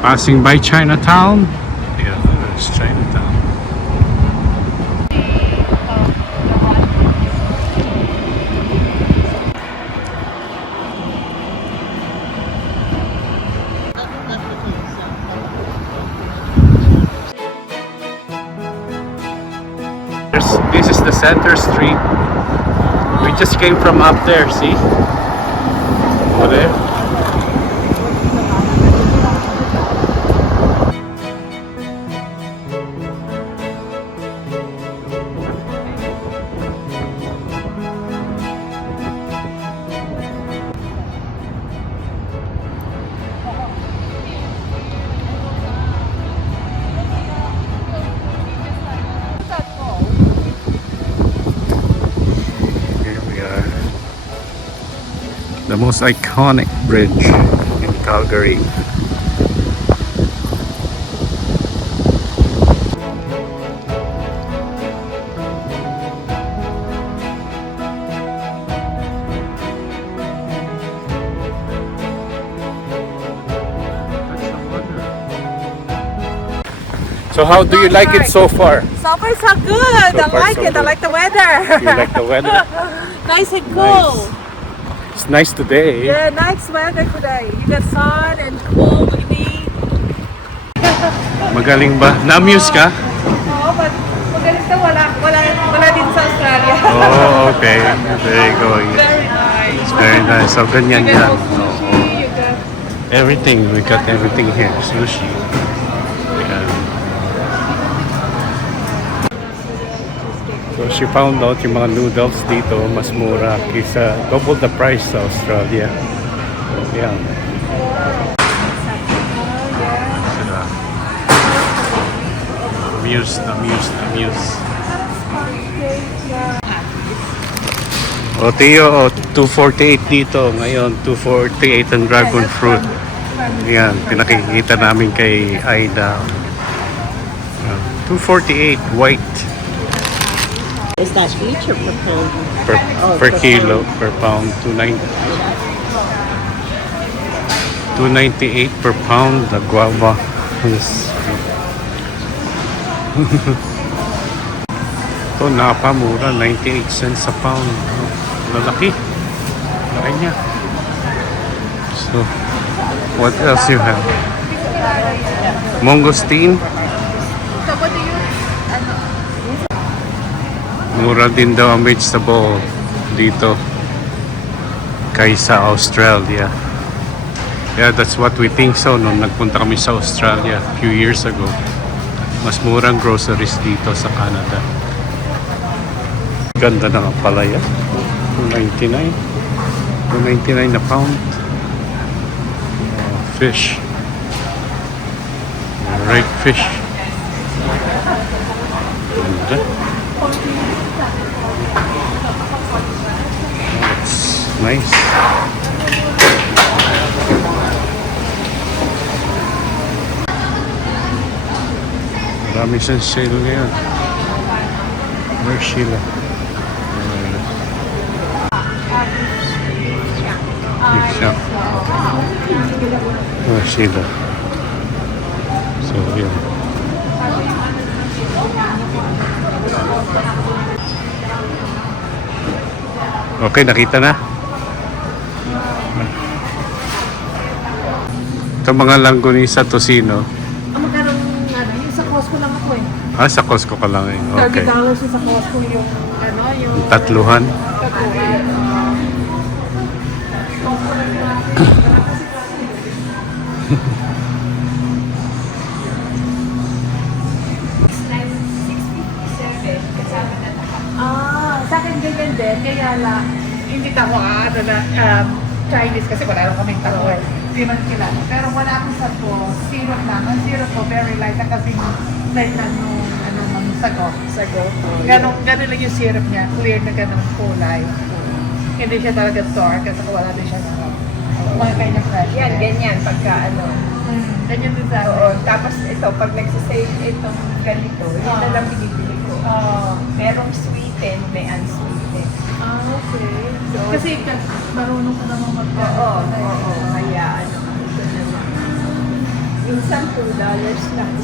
Passing by Chinatown. Yeah, there's Chinatown. This is the center street. We just came from up there, see? Over there. The most iconic bridge in Calgary. So how do you like it so far? So far so good. I like it. I like the weather. You like the weather? Nice and cool. Nice. It's nice today. Yeah, nice weather today. You got sun and cool, windy. Magaling ba? Na-amuse ka? Oo, but magaling na wala din sa Australia. Oh, okay. There you go. Very nice. It's very nice. So ganyan You yan. got sushi, you got... Everything. We got everything here. Sushi. Yeah. So she found out yung mga noodles dito mas mura kaysa double the price sa Australia. So, yeah. Sila. Amuse. O Tio, 248 dito. Ngayon, 248 ang dragon fruit. Yan, pinakikita namin kay Aida. 248 white. Is that each or per pound? Per kilo, per pound, 298 per pound, the guava. Yes. Ito, napamura, 98 cents a pound. Lalaki. Laki niya. So, what else you have? Mangosteen. So what do you... Mura din daw ang vegetable dito kaysa Australia. Yeah, that's what we think so nung nagpunta kami sa Australia a few years ago. Mas murang groceries dito sa Canada. Ganda na nga pala yan. $2.99. $2.99 na pound. Fish. Right fish. Ganda. That's nice. Marami siyang sale ngayon. Where's Sheila? Sheila. Oh, Sheila. So, yeah. Okay, nakita na. Ito mga langgonisa tocino. Magkano yung sa Costco lang ako eh. Ah, sa Costco ka lang eh. Okay. $30 yung sa Costco yung yung... Tatluhan. Sa akin ganyan din, kaya lang, hindi ako Chinese kasi wala lang kaming tao eh. Hindi man kilala. Pero wala akong sapo, syrup lang. Ang syrup ko, very light na kasi light na nung sago. Ganon lang yung syrup niya, clear na ganon kulay. Hindi siya talaga sour kasi wala din siya ng mga kanya fresh. Yan, ganyan, pagka Ganyan din sa Oo, tapos ito, pag nagsasave itong ganito, yun na lang binibili ko. Merong sweetened, may unsweetened. Okay. So, Kasi marunong ka namang oo, kaya ito naman. Minsan $2 lang.